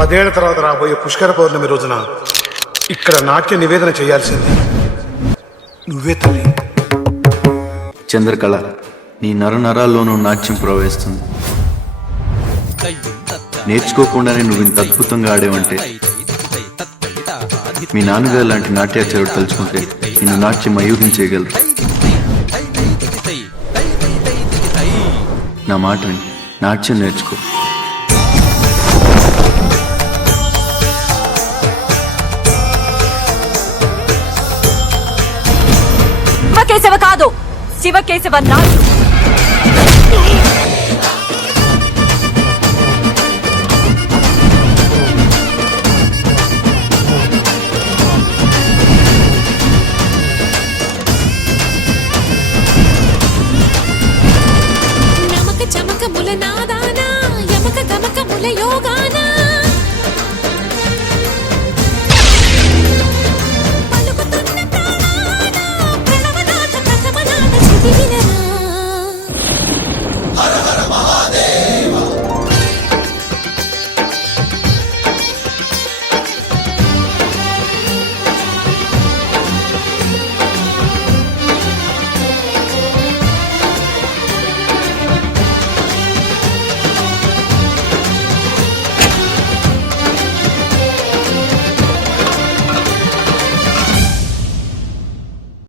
10 ఏళ్ల తర్వాత రాబోయే పుష్కర పౌర్ణమి రోజున ఇక్కడ నాట్య నివేదన చేయాల్సింది నువ్వే తల్లి. చంద్రకళ, నీ నరనరాల్లోనూ నాట్యం ప్రవహిస్తుంది. నేర్చుకోకుండానే నువ్వు ఇంత అద్భుతంగా ఆడేవంటే మీ నాన్నగారు లాంటి నాట్యాచారుడు తలుచుకుంటే నిన్ను నాట్యం మయూరం చేయగలరు. నా మాట విని నాట్యం నేర్చుకో. శివకేశవ కాదు, శివకేశవ నాడు. నమక చమక ముల నాదానా యమక గమక ముల యోగాన